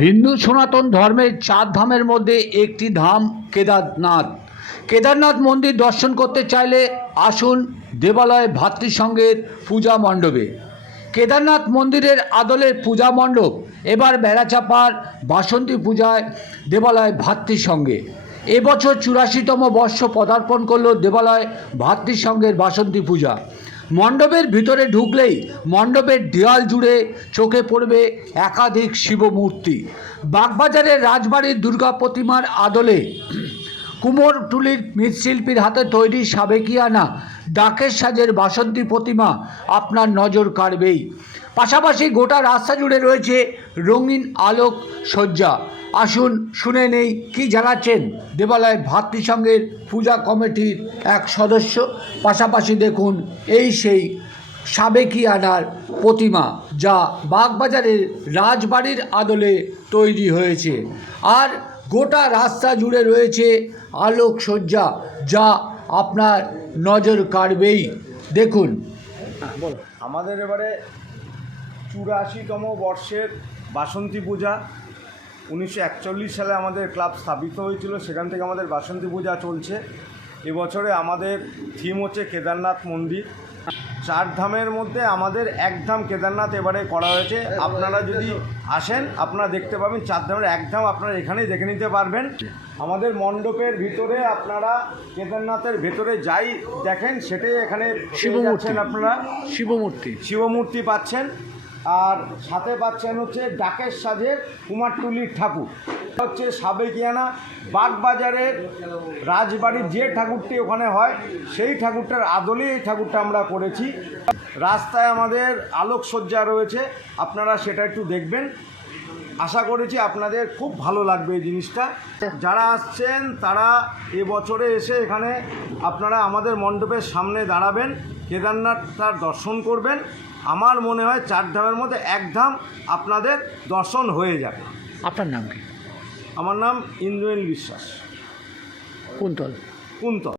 হিন্দু সনাতন ধর্মের চার ধামের মধ্যে একটি ধাম কেদারনাথ। কেদারনাথ মন্দির দর্শন করতে চাইলে আসুন দেবালয় ভাতৃসংঘের পূজা মণ্ডপে। কেদারনাথ মন্দিরের আদলের পূজা মণ্ডপ, এবার বেড়াচাপার বাসন্তী পূজায় দেবালয় ভাতৃসংঘে। এবছর চুরাশিতম বর্ষ পদার্পণ করল দেবালয় ভাতৃসংঘের বাসন্তী পূজা। মণ্ডপের ভিতরে ঢুকলেই মণ্ডপের দেওয়াল জুড়ে চোখে পড়বে একাধিক শিবমূর্তি। বাগবাজারের রাজবাড়ির দুর্গা প্রতিমার আদলে কুমোরটুলির মৃৎশিল্পীর হাতে তৈরি সাবেকিয়ানা ডাকের সাজের বাসন্তী প্রতিমা আপনার নজর কাড়বেই। পাশাপাশি গোটা রাস্তা জুড়ে রয়েছে রঙিন আলোক সজ্জা। আসুন শুনে নেই কি জানাচ্ছেন দেবালয় ভাতৃসংঘের পূজা কমিটির এক সদস্য। পাশাপাশি দেখুন এই সেই সাবেকিয়ানার প্রতিমা যা বাগবাজারের রাজবাড়ির আদলে তৈরি হয়েছে। আর গোটা রাস্তা জুড়ে রয়েছে আলোকসজ্জা যা আপনার নজর কাড়বেই। দেখুন। আমাদের এবারে চুরাশিতম বর্ষের বাসন্তী পূজা। উনিশশো একচল্লিশ সালে আমাদের ক্লাব স্থাপিত হয়েছিল, সেখান থেকে আমাদের বাসন্তী পূজা চলছে। এবছরে আমাদের থিম হচ্ছে কেদারনাথ মন্দির। চার ধামের মধ্যে আমাদের এক ধাম কেদারনাথ এবারে করা হয়েছে। আপনারা যদি আসেন আপনারা দেখতে পাবেন চার ধামের এক ধাম আপনারা এখানেই দেখে নিতে পারবেন। আমাদের মণ্ডপের ভিতরে আপনারা কেদারনাথের ভেতরে যাই দেখেন সেটাই এখানে শিবমূর্তি। আপনারা। শিবমূর্তি। শিবমূর্তি পাচ্ছেন। আর সাথে পাচ্ছেন হচ্ছে ডাকের সাজের কুমারটুলির ঠাকুর। হচ্ছে সাবেকিয়ানা বাগবাজারের রাজবাড়ির যে ঠাকুরটি ওখানে হয়, সেই ঠাকুরটার আদলে এই ঠাকুরটা আমরা করেছি। রাস্তায় আমাদের আলোকসজ্জা রয়েছে, আপনারা সেটা একটু দেখবেন। আশা করেছি আপনাদের খুব ভালো লাগবে এই জিনিসটা। যারা আসছেন তারা এবছরে এসে এখানে আপনারা আমাদের মণ্ডপের সামনে দাঁড়াবেন কেদারনাথ তার দর্শন করবেন। আমার মনে হয় চার ধামের মধ্যে এক ধাম আপনাদের দর্শন হয়ে যাবে। আপনার নাম কি? আমার নাম ইন্দ্রনীল বিশ্বাস। কুন্তল। কুন্তল।